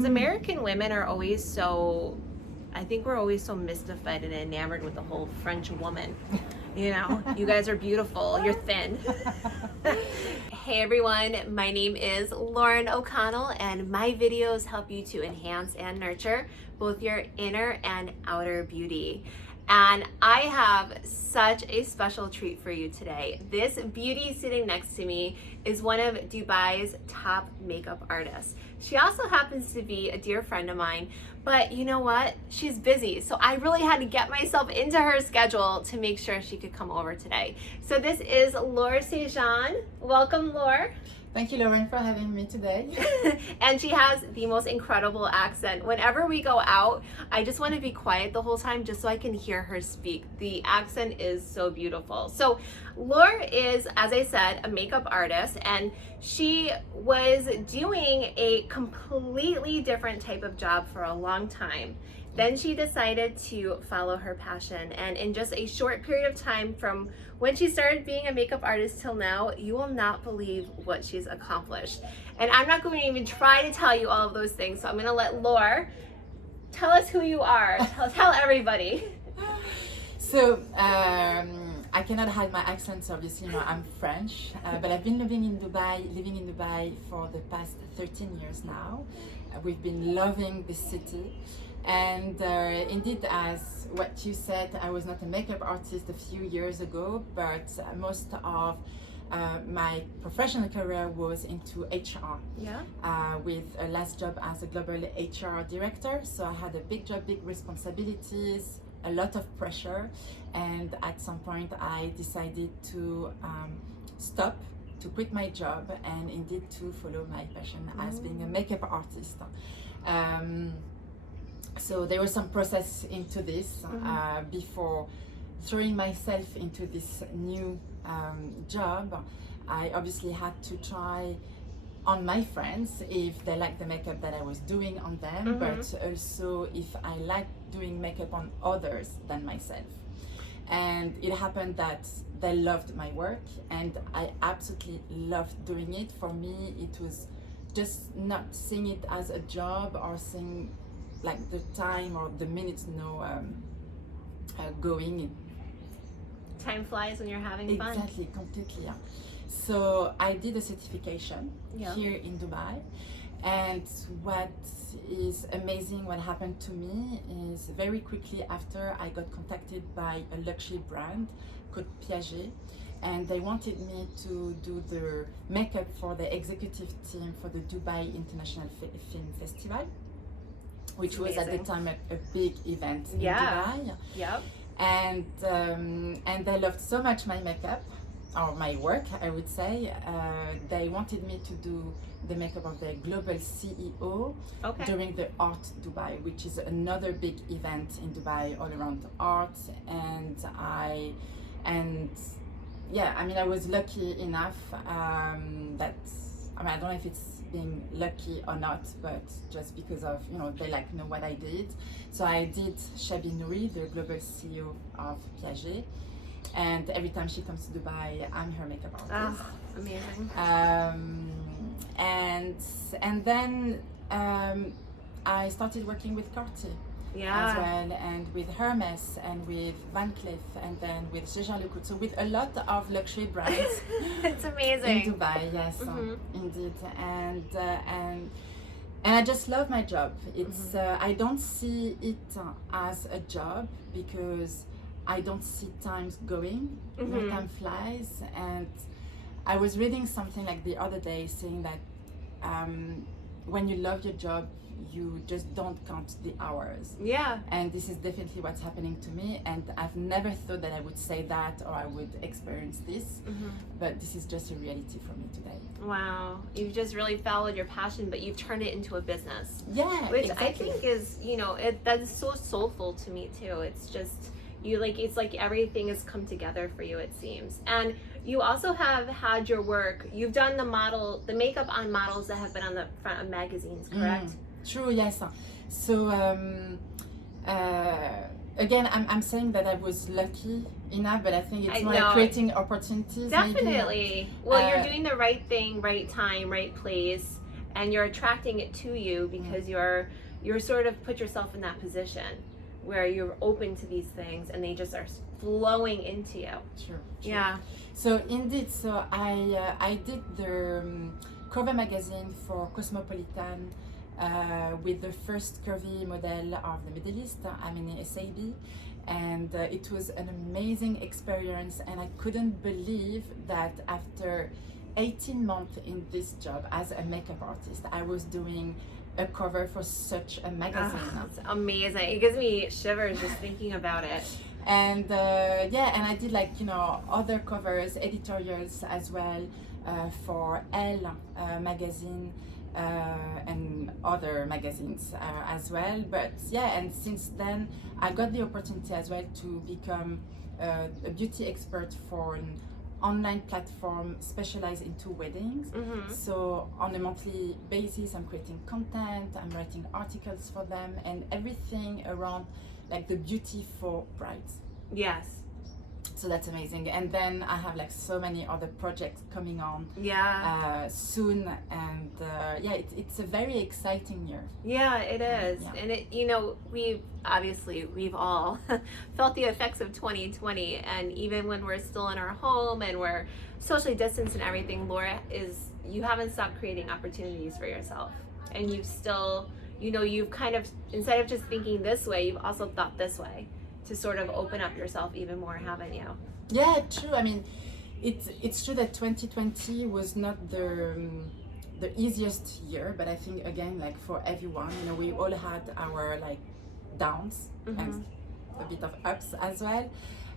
Because American women are always so, I think we're always so mystified and enamored with the whole French woman. You know, you guys are beautiful, you're thin. Hey everyone, my name is Lauren O'Connell, and my videos help you to enhance and nurture both your inner and outer beauty. And I have such a special treat for you today. This beauty sitting next to me is one of Dubai's top makeup artists. She also happens to be a dear friend of mine, but you know what? She's busy, so I really had to get myself into her schedule to make sure she could come over today. So this is Laure Sejean. Welcome, Laure. Thank you, Lauren, for having me today. And she has the most incredible accent. Whenever we go out, I just want to be quiet the whole time just so I can hear her speak. The accent is so beautiful. So Laure is, as I said, a makeup artist, and she was doing a completely different type of job for a long time. Then she decided to follow her passion, and in just a short period of time from when she started being a makeup artist till now, you will not believe what she's accomplished. And I'm not going to even try to tell you all of those things, so I'm going to let Laure tell us who you are. Tell everybody. So, I cannot hide my accent, so obviously, you know, I'm French, but I've been living in Dubai for the past 13 years now. We've been loving this city. And indeed, as what you said, I was not a makeup artist a few years ago, but most of my professional career was into HR. Yeah. With a last job as a global HR director. So I had a big job, big responsibilities, a lot of pressure. And at some point I decided to stop, to quit my job, and indeed to follow my passion as being a makeup artist. So there was some process into this before throwing myself into this new job. I obviously had to try on my friends if they liked the makeup that I was doing on them, but also if I liked doing makeup on others than myself. And it happened that they loved my work, and I absolutely loved doing it. For me, it was just not seeing it as a job or seeing like the time or the minutes going. Time flies when you're having fun. Exactly, completely. Yeah. So I did a certification here in Dubai, and what is amazing, what happened to me is very quickly after I got contacted by a luxury brand called Piaget, and they wanted me to do the makeup for the executive team for the Dubai International Film Festival, which was at the time a big event in Dubai. Yep. And they loved so much my makeup, or my work, I would say. They wanted me to do the makeup of the global CEO during the Art Dubai, which is another big event in Dubai all around art. I was lucky enough that, I don't know if it's being lucky or not, but just because of, they know what I did. So I did Shabi Nouri, the global CEO of Piaget, and every time she comes to Dubai, I'm her makeup artist. Oh, amazing. And then I started working with Cartier as well, and with Hermes, and with Van Cleef, and then with Sejean Inspirational Helpful. So with a lot of luxury brands. It's amazing. In Dubai, yes, indeed. And I just love my job. It's I don't see it as a job because I don't see times going. Time flies. And I was reading something like the other day saying that when you love your job, you just don't count the hours. Yeah. And this is definitely what's happening to me, and I've never thought that I would say that or I would experience this, but this is just a reality for me today. Wow. You've just really followed your passion, but you've turned it into a business. Yeah, which exactly. I think is, that is so soulful to me too. It's just, it's like everything has come together for you, it seems. And you also have had your work, you've done the makeup on models that have been on the front of magazines, correct? True, yes. So again, I'm saying that I was lucky enough, but I think it's more like creating opportunities. Definitely. Maybe. Well, you're doing the right thing, right time, right place, and you're attracting it to you because you're sort of put yourself in that position where you're open to these things and they just are flowing into you. True. Yeah. So indeed, so I did the cover magazine for Cosmopolitan with the first curvy model of the Middle East, Amine Essaybi, and it was an amazing experience, and I couldn't believe that after 18 months in this job as a makeup artist, I was doing a cover for such a magazine. That's amazing. It gives me shivers just thinking about it. And yeah, and I did like, you know, other covers, editorials as well for Elle magazine and other magazines as well. But yeah, and since then I got the opportunity as well to become a beauty expert for an online platform specialized into weddings. So on a monthly basis I'm creating content, I'm writing articles for them, and everything around like the beauty for brides. Yes. So that's amazing. And then I have like so many other projects coming on soon, and yeah, it's a very exciting year. Yeah, it is. Yeah. And it, you know, we've all felt the effects of 2020, and even when we're still in our home and we're socially distanced and everything, Laura, you haven't stopped creating opportunities for yourself, and you've still, you know, you've kind of, instead of just thinking this way, you've also thought this way to sort of open up yourself even more, haven't you? Yeah, true. I mean, it's true that 2020 was not the easiest year, but I think again, like for everyone, you know, we all had our like downs and a bit of ups as well.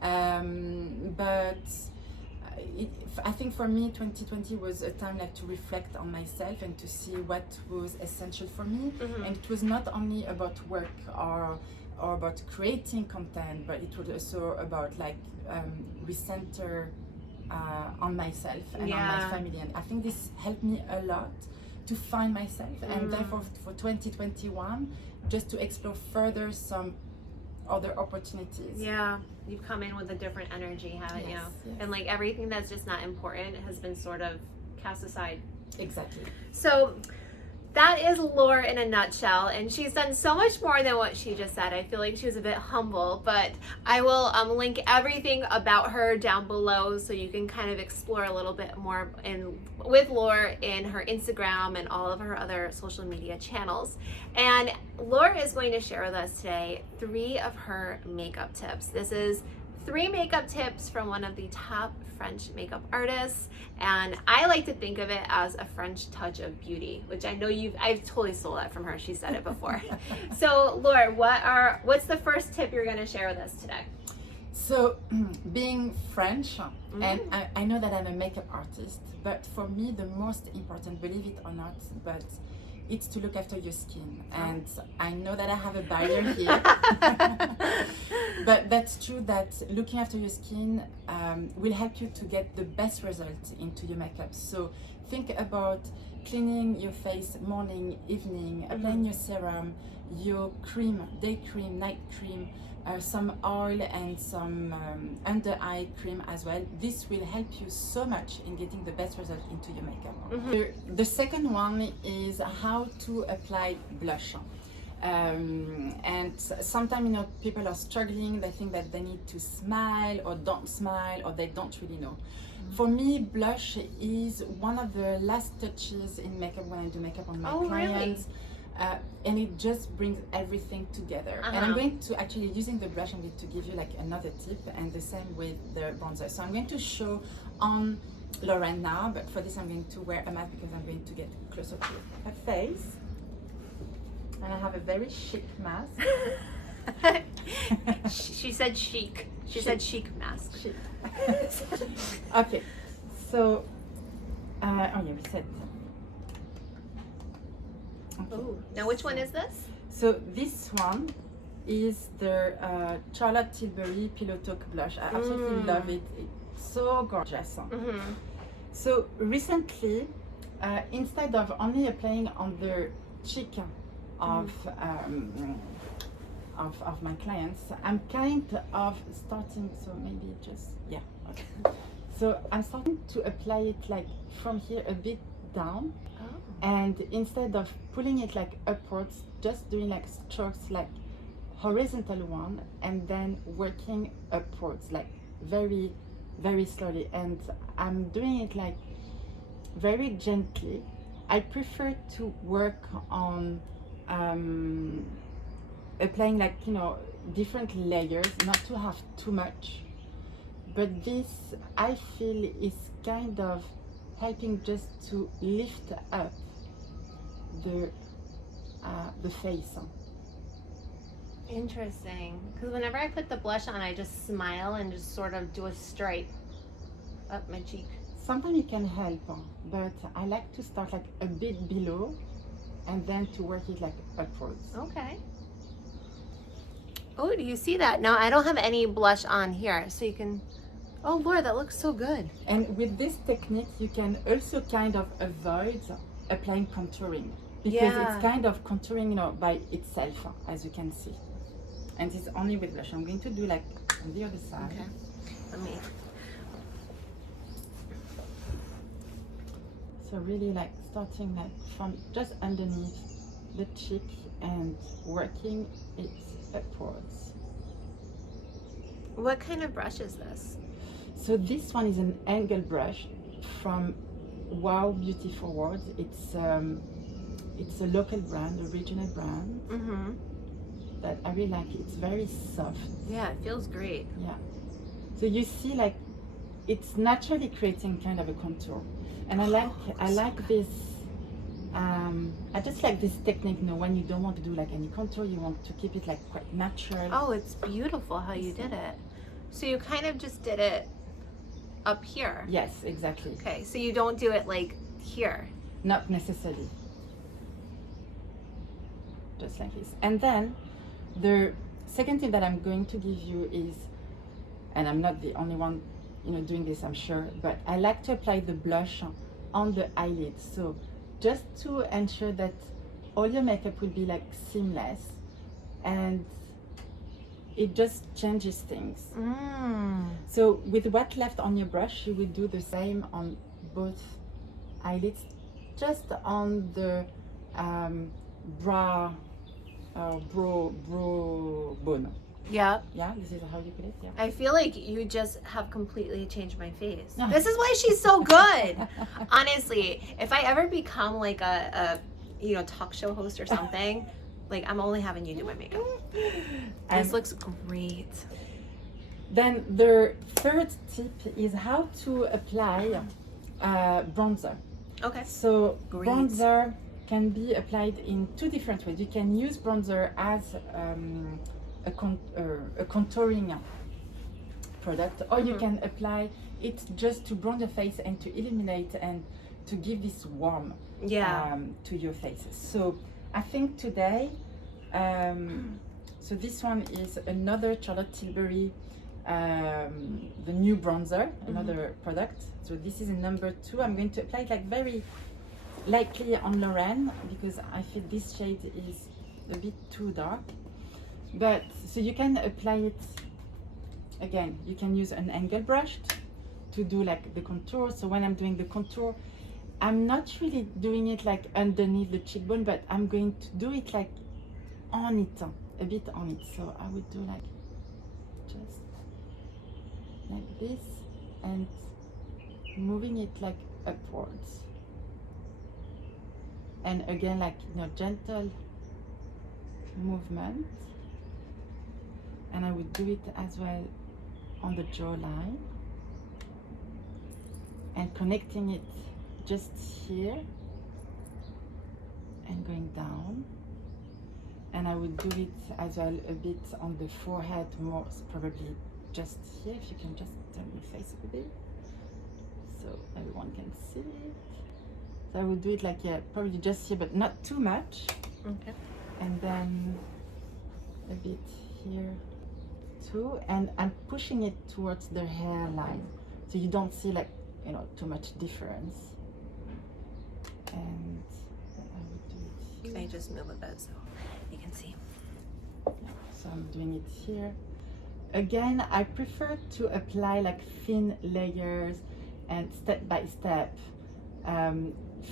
But I think for me 2020 was a time like to reflect on myself and to see what was essential for me. And it was not only about work or about creating content, but it was also about like recenter on myself and on my family. And I think this helped me a lot to find myself, and therefore for 2021 just to explore further some other opportunities. Yeah, you've come in with a different energy, haven't you? Yes. And like everything that's just not important has been sort of cast aside. Exactly. So that is Laure in a nutshell, and she's done so much more than what she just said. I feel like she was a bit humble, but I will link everything about her down below so you can kind of explore a little bit more with Laure in her Instagram and all of her other social media channels. And Laure is going to share with us today 3 of her makeup tips. This is 3 makeup tips from one of the top French makeup artists, and I like to think of it as a French touch of beauty, which I know I've totally stole that from her. She said it before. So Laure, what's the first tip you're going to share with us today? So being French, and I know that I'm a makeup artist, but for me the most important, believe it or not, but it's to look after your skin. And I know that I have a barrier here, but that's true that looking after your skin will help you to get the best results into your makeup. So think about cleaning your face morning, evening, applying your serum, your cream, day cream, night cream, some oil and some under eye cream as well. This will help you so much in getting the best result into your makeup. The second one is how to apply blush. And sometimes, you know, people are struggling. They think that they need to smile or don't smile, or they don't really know. For me, blush is one of the last touches in makeup when I do makeup on my clients. Really? And it just brings everything together. And I'm going to actually, using the brush, I'm going to give you like another tip, and the same with the bronzer. So I'm going to show on Laure now, but for this I'm going to wear a mask because I'm going to get closer to her face. And I have a very chic mask. She said chic. She said chic mask. Chic. Okay, so oh yeah, we said. Okay. Ooh. Now which one is this? So this one is the Charlotte Tilbury Pillow Talk blush. I absolutely love it. It's so gorgeous. So recently, instead of only applying on the cheek of my clients, I'm kind of starting. So maybe just okay. So I'm starting to apply it like from here a bit down. And instead of pulling it like upwards, just doing like strokes like horizontal one, and then working upwards like very, very slowly. And I'm doing it like very gently. I prefer to work on applying like, you know, different layers, not to have too much. But this, I feel, is kind of helping just to lift up the face. Interesting. Because whenever I put the blush on, I just smile and just sort of do a stripe up my cheek. Sometimes it can help, but I like to start like a bit below and then to work it like upwards. Okay. Oh, do you see that? Now I don't have any blush on here, so you can. Oh, Laura, that looks so good. And with this technique, you can also kind of avoid applying contouring, because Yeah. it's kind of contouring, you know, by itself, as you can see. And it's only with blush. I'm going to do like on the other side. Okay. Let me. So really like starting like from just underneath the cheek and working it upwards. What kind of brush is this? So this one is an angle brush from Wow Beauty Forward. It's a local brand, a regional brand Mm-hmm. that I really like. It's very soft. Yeah, it feels great. Yeah. So you see, like, it's naturally creating kind of a contour, and I like this. I just like this technique. You know, when you don't want to do like any contour, you want to keep it like quite natural. Oh, it's beautiful how you did it. So you kind of just did it up here. Yes, exactly. Okay, so you don't do it like here. Not necessarily. Just like this. And then the second thing that I'm going to give you is, and I'm not the only one, you know, doing this, I'm sure, but I like to apply the blush on the eyelids. So just to ensure that all your makeup will be like seamless, and it just changes things. So with what left on your brush, you will do the same on both eyelids, just on the brow bone. Yeah. Yeah, this is how you put it. Yeah. I feel like you just have completely changed my face. No. This is why she's so good. Honestly, if I ever become like a you know, talk show host or something, like I'm only having you do my makeup. This looks great. Then the third tip is how to apply bronzer. Okay. So Great. bronzer can be applied in two different ways. You can use bronzer as a contouring product, or you can apply it just to bronze your face and to illuminate and to give this warmth to your face. So I think today, so this one is another Charlotte Tilbury, the new bronzer, another product. So this is a number 2. I'm going to apply it like very lightly on Lorraine, because I feel this shade is a bit too dark. But so you can apply it again. You can use an angle brush to do like the contour. So when I'm doing the contour, I'm not really doing it like underneath the cheekbone, but I'm going to do it like on it, a bit on it. So I would do like just like this and moving it like upwards. And again, like, you know, gentle movement. And I would do it as well on the jawline. And connecting it just here and going down. And I would do it as well a bit on the forehead, more probably just here. If you can just turn your face a bit so everyone can see it. So I would do it like, yeah, probably just here, but not too much. Okay. And then a bit here too. And I'm pushing it towards the hairline, so you don't see like, you know, too much difference. And I would do it here. Can I just move a bit so you can see? Yeah, so I'm doing it here. Again, I prefer to apply like thin layers and step by step.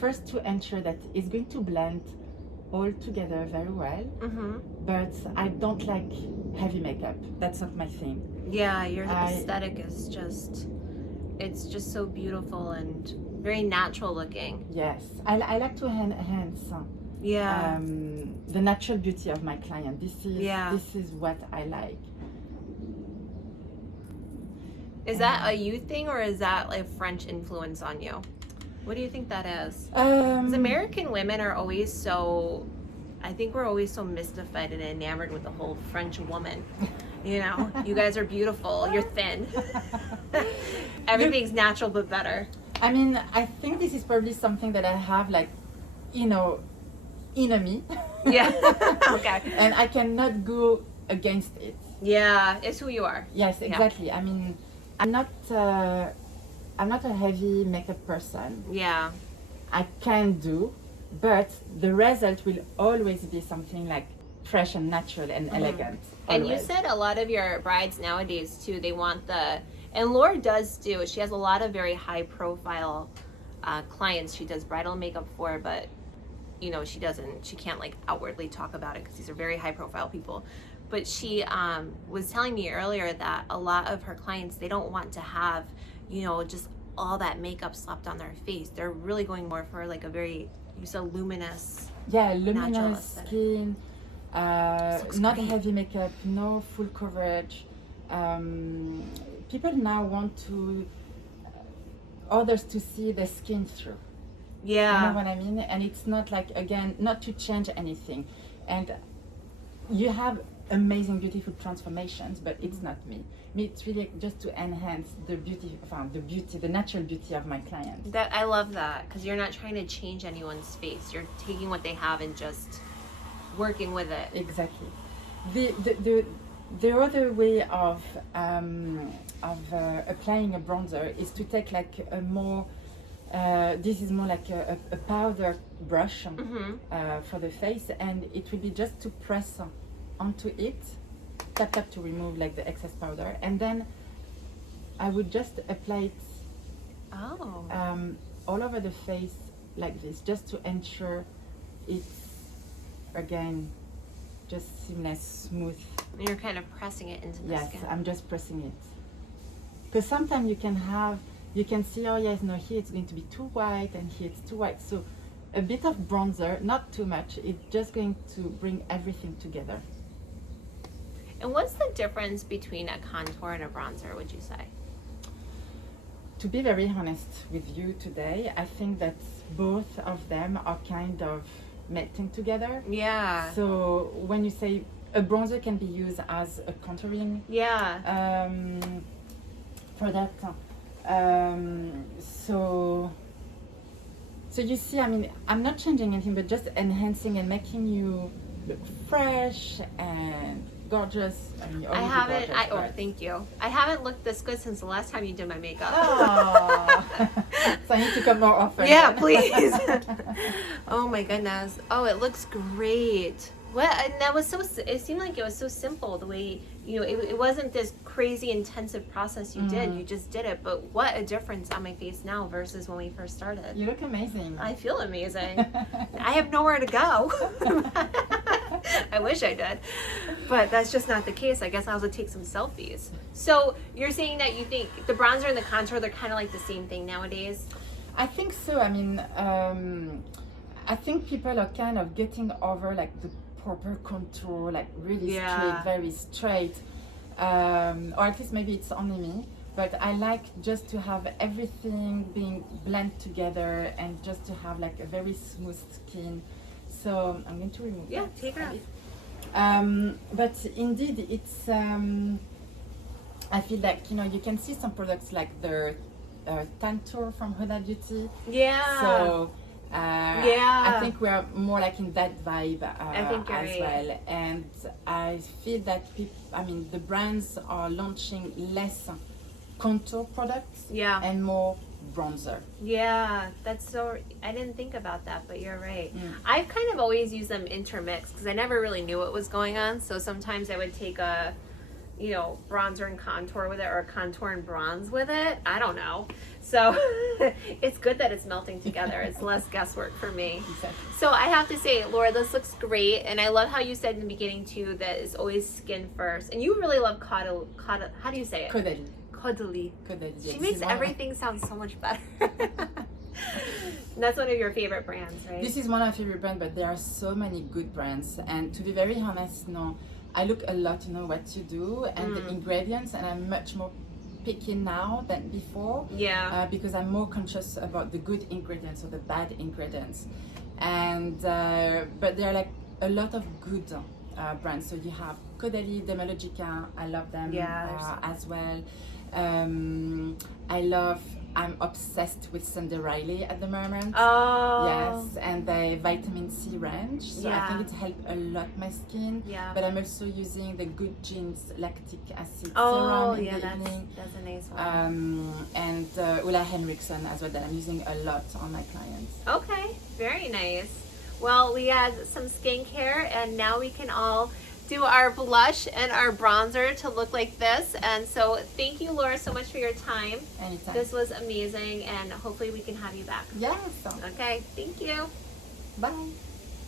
first to ensure that it's going to blend all together very well. Mm-hmm. But I don't like heavy makeup. That's not my thing. Yeah, your aesthetic is just, it's just so beautiful and very natural looking. Yes, I like to enhance Yeah. the natural beauty of my client. Yeah. This is what I like. Is that a you thing or is that like French influence on you? What do you think that is? 'Cause American women are always so, I think we're always so mystified and enamored with the whole French woman. You know, you guys are beautiful, you're thin. Everything's natural but better. I mean, I think this is probably something that I have, like, you know, in me. Yeah. Okay. And I cannot go against it. Yeah, it's who you are. Yes, exactly. I mean, I'm not a heavy makeup person. Yeah. I can do, but the result will always be something like fresh and natural and elegant. And you always. said a lot of your brides nowadays too, they want and Laure does too. She has a lot of very high profile clients she does bridal makeup for, but you know, she can't like outwardly talk about it because these are very high profile people. But she was telling me earlier that a lot of her clients, they don't want to have, you know, just all that makeup slapped on their face. They're really going more for like a very, you said luminous. Yeah, natural luminous aesthetic. skin, Looks not great. heavy makeup, no full coverage. People now want others to see the skin through. You know Yeah. what I mean? And it's not like, again, not to change anything. And you have amazing, beautiful transformations, but it's not me. Me, it's really just to enhance the beauty, the natural beauty of my clients. That I love that because you're not trying to change anyone's face. You're taking what they have and just working with it. Exactly. The other way of applying a bronzer is to take like a more. This is more like a powder brush for the face, and it will be just to press onto it, tap to remove like the excess powder, and then I would just apply it Oh. all over the face like this, just to ensure it's again just seamless, smooth. And you're kind of pressing it into the Yes, skin. I'm just pressing it. Because sometimes you can see, oh yes, no, here it's going to be too white and here it's too white. So a bit of bronzer, not too much, it's just going to bring everything together. And what's the difference between a contour and a bronzer, would you say? To be very honest with you today, I think that both of them are kind of melting together. Yeah. So when you say a bronzer can be used as a contouring Yeah. product. So you see, I mean, I'm not changing anything, but just enhancing and making you look fresh and gorgeous. I mean, you're I already haven't. gorgeous, Oh, but- thank you. I haven't looked this good since the last time you did my makeup. Oh. So I need to come more often. Yeah, then. please. Oh my goodness. Oh, it looks great. What? And that was so. It seemed like it was so simple. The way it wasn't this crazy intensive process you did. You just did it. But what a difference on my face now versus when we first started. You look amazing. I feel amazing. I have nowhere to go. I wish I did, but that's just not the case. I guess I'll have to take some selfies. So you're saying that you think the bronzer and the contour, they're kind of like the same thing nowadays? I think so. I mean, I think people are kind of getting over like the proper contour, like really straight, very straight. Or at least maybe it's only me. But I like just to have everything being blended together and just to have like a very smooth skin. So I'm going to remove that. Take her a off. bit. But indeed, it's. I feel like you can see some products like the Tantour from Huda Beauty. Yeah. So Yeah. I think we're more like in that vibe I think you're as right. well. And I feel that the brands are launching less contour products Yeah. and more bronzer. Yeah, that's so. I didn't think about that, but you're right. I've kind of always used them intermixed because I never really knew what was going on. So sometimes I would take a bronzer and contour with it, or contour and bronze with it. I don't know. So it's good that it's melting together. It's less guesswork for me. Exactly. So I have to say, Laura, this looks great. And I love how you said in the beginning too that it's always skin first. And you really love how do you say it? Caudalie. Caudalie. Caudalie. She makes everything sound so much better. That's one of your favorite brands, right? This is one of my favorite brands, but there are so many good brands. And to be very honest, I look a lot, what you do and the ingredients, and I'm much more picky now than before. Yeah. Because I'm more conscious about the good ingredients or the bad ingredients. And but there are like a lot of good brands. So you have Caudalie, Demologica, I love them as well. I'm obsessed with Sunday Riley at the moment. Oh. Yes, and the vitamin C range. So I think it helped a lot my skin. Yeah. But I'm also using the Good Genes lactic acid Oh, serum in yeah, the evening. that's a nice one. And Ulla Henriksen as well, that I'm using a lot on my clients. Okay, very nice. Well, we had some skincare, and now we can all do our blush and our bronzer to look like this. And so thank you, Laura, so much for your time. Anytime. This was amazing, and hopefully we can have you back. Yes. Okay, thank you. Bye.